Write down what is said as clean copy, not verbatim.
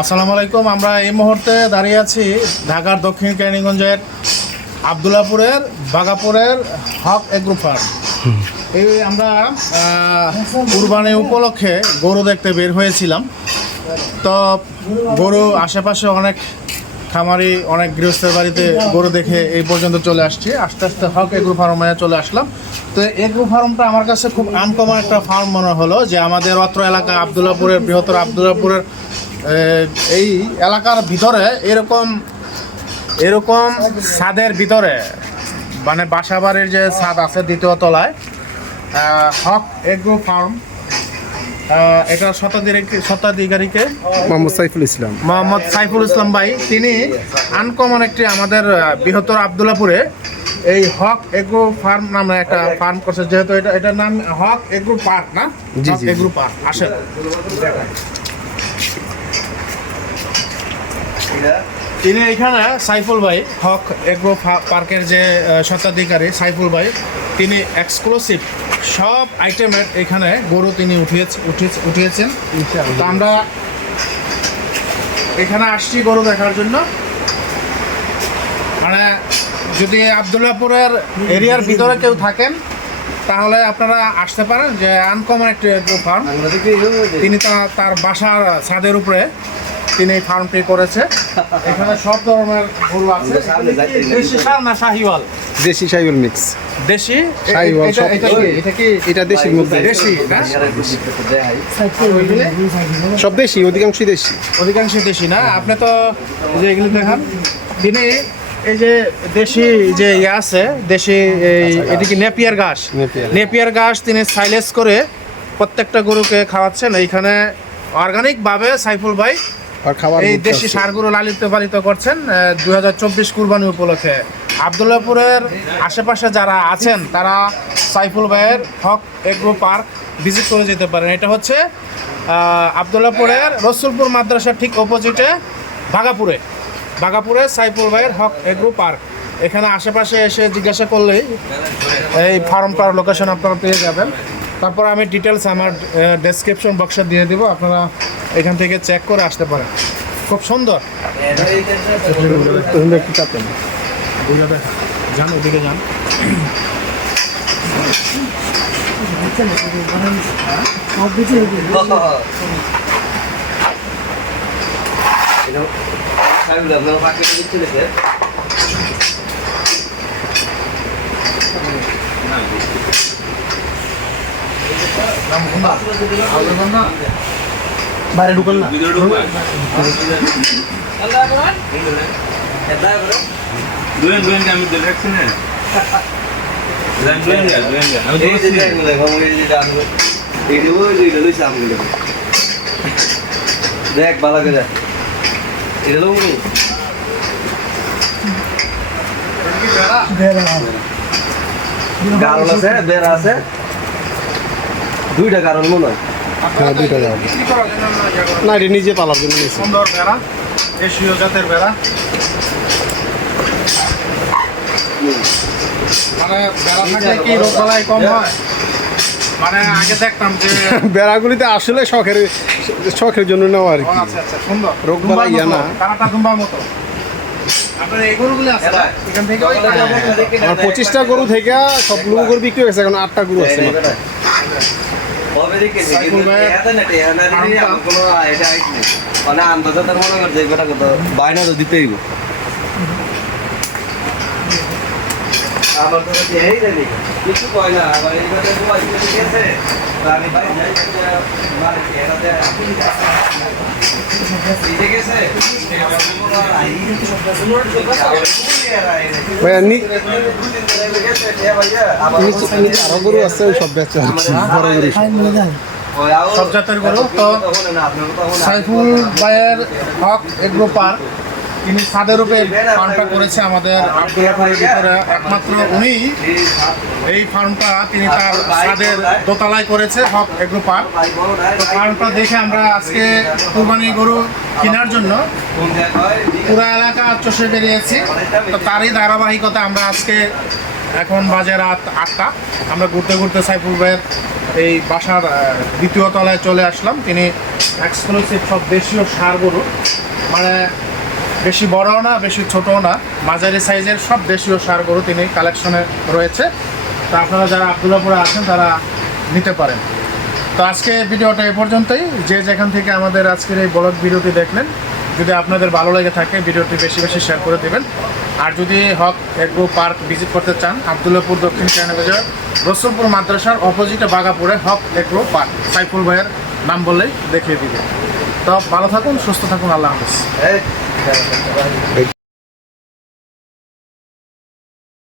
আসসালামু আলাইকুম। আমরা এই মুহূর্তে দাঁড়িয়ে আছি ঢাকার দক্ষিণ কেরানীগঞ্জের আবদুল্লাপুরের বাগাপুরের হক এগ্রো ফার্ম। এই আমরা কুরবানি উপলক্ষে গরু দেখতে বের হয়েছিলাম। তো গরু আশেপাশে অনেক খামারি, অনেক গৃহস্থের বাড়িতে গরু দেখে এই পর্যন্ত চলে আসছি। আস্তে আস্তে হক এগ্রো ফার্মে চলে আসলাম। তো এগ্রো ফার্মটা আমার কাছে খুব আনকমন একটা ফার্ম মনে হলো, যে আমাদের অত্র এলাকা আবদুল্লাপুরের, বৃহত্তর আবদুল্লাপুরের এই এলাকার ভিতরে এরকম ছাদের ভিতরে, মানে বাসাবাড়ির যে ছাদ আছে দ্বিতীয় তলায়, হক এগ্রো ফার্ম, এটা স্বত্বাধিকারীকে মোহাম্মদ সাইফুল ইসলাম ভাই, তিনি আনকমন একটি আমাদের বৃহত্তর আবদুল্লাপুরে এই হক এগ্রো ফার্ম নামে একটা ফার্ম করছে। যেহেতু এটার নাম হক এগ্রো পার্ক, না হক এগ্রো পার্ক। আসেন, তিনি এখানে সাইফুল ভাই, হক এগ্রো পার্কের যে স্বত্বাধিকারী সাইফুল ভাই, তিনি এক্সক্লুসিভ সব আইটেমের এখানে গরু তিনি উঠিয়েছেন। তো আমরা এখানে আসছি গরু দেখার জন্য। মানে যদি আবদুল্লাপুরের এরিয়ার ভিতরে কেউ থাকেন তাহলে আপনারা আসতে পারেন, যে আনকমন একটি এগ্রো ফার্ম। তিনি তার বাসার ছাদের উপরে তিনি এই ফার্মটি করেছে। এখানে সব ধরনের গরু আছে। দেশি সার না শাহিওয়াল? দেশি শাহিওয়াল মিক্স। দেশি শাহিওয়াল এটা দেশির মধ্যে দেশি, সব দেশি, অধিকাংশই দেশি না? আপনি তো যে এগুলো দেখান, তিনি এই যে দেশি যে ইয়ে আছে, দেশি এটা কি নেপিয়ার ঘাস তিনি সাইলেজ করে প্রত্যেকটা গরুকে খাওয়াচ্ছেন। এইখানে অর্গানিক ভাবে সাইফুল ভাই এই দেশি সারগুলো লালিত পালিত করছেন 2024 কুরবানি উপলক্ষে। আবদুল্লাপুরের আশেপাশে যারা আছেন তারা সাইফুল ভাইয়ের হক এগ্রো পার্ক ভিজিট করে যেতে পারেন। এটা হচ্ছে আবদুল্লাপুরের রসুলপুর মাদ্রাসার ঠিক অপোজিটে বাগাপুরে সাইফুল ভাইয়ের হক এগ্রো পার্ক। এখানে আশেপাশে এসে জিজ্ঞাসা করলেই এই ফার্মটার লোকেশন আপনারা পেয়ে যাবেন। তারপর আমি ডিটেলস আমার ডেসক্রিপশন বক্সে দিয়ে দেবো, আপনারা এখান থেকে চেক করে আসতে পারেন। খুব সুন্দর। যান, ওদিকে যান। বাইরে ঢুকাল না, আমি দেখাচ্ছি না। দেখ ভালো করে এটা লোক গারল আছে, বেড়া আছে, দুইটা গারল মনে হয়। দুইটা না, এটা নিজে পালার জন্য। সুন্দর বেড়া, দেশীয় জাতের বেড়া। মানে বেড়া থাকলে কি রোগ বালাই কম হয়? মানে আগে দেখতাম যে বেড়াগুলিতে আসলে শখের জন্য নেওয়া আর কি। আচ্ছা, সুন্দর। রোগ বালাই ইয়া না, কানাটা দুম্বার মতো। আপনার এই গরুগুলো আছে এখান থেকে? আমার 25টা গরু থেকে সবগুলো গরু বিক্রি হয়েছে, এখন 8টা গরু আছে। বাইনা তো দিতেই আমার তো কিছু কয় না। আবার এই কথা ঠিক আছে, আমি ভাই যাই আরো গরু আছে, সব বেচা সব জাতের গরু। তো সাইফুল ভাইয়ের হক এগ্রো পার্ক, তিনি ছাদের উপরে ফার্মটা করেছে আমাদের আবদুল্লাপুরের ভিতরে। একমাত্র উনি এই ফার্মটা তিনি তার ছাদের দোতলায় করেছে, হক এগ্রো পার্ক। তো ফার্মটা দেখে আমরা আজকে কুরবানি গরু কেনার জন্য পুরো এলাকা চষে বেরিয়েছি। তো তারই ধারাবাহিকতা আমরা আজকে, এখন বাজে রাত 8টা, আমরা ঘুরতে ঘুরতে সাইফুল ভাইয়ের এই বাসার দ্বিতীয় তলায় চলে আসলাম। তিনি এক্সক্লুসিভ সব দেশীয় ষাঁড় গরু, মানে বেশি বড়ও না বেশি ছোটও না, মাঝারি সাইজের সব দেশীয় ষাঁড় গরু তিনি কালেকশনে রয়েছে। তো আপনারা যারা আব্দুল্লাহপুরে আছেন তারা নিতে পারেন। তো আজকে ভিডিওটা এ পর্যন্তই। যে যেখান থেকে আমাদের আজকের এই ব্লগ ভিডিওটি দেখলেন, যদি আপনাদের ভালো লেগে থাকে ভিডিওটি বেশি বেশি শেয়ার করে দেবেন। আর যদি হক এগ্রো পার্ক ভিজিট করতে চান, আব্দুল্লাহপুর দক্ষিণ কেরানীগঞ্জের রসুলপুর মাদ্রাসার অপোজিটে বাগাপুরে হক এগ্রো পার্ক, সাইফুল ভাইয়ের নাম বললেই দেখিয়ে দিবে। তো ভালো থাকুন, সুস্থ থাকুন, আল্লাহ হাফেজ। এই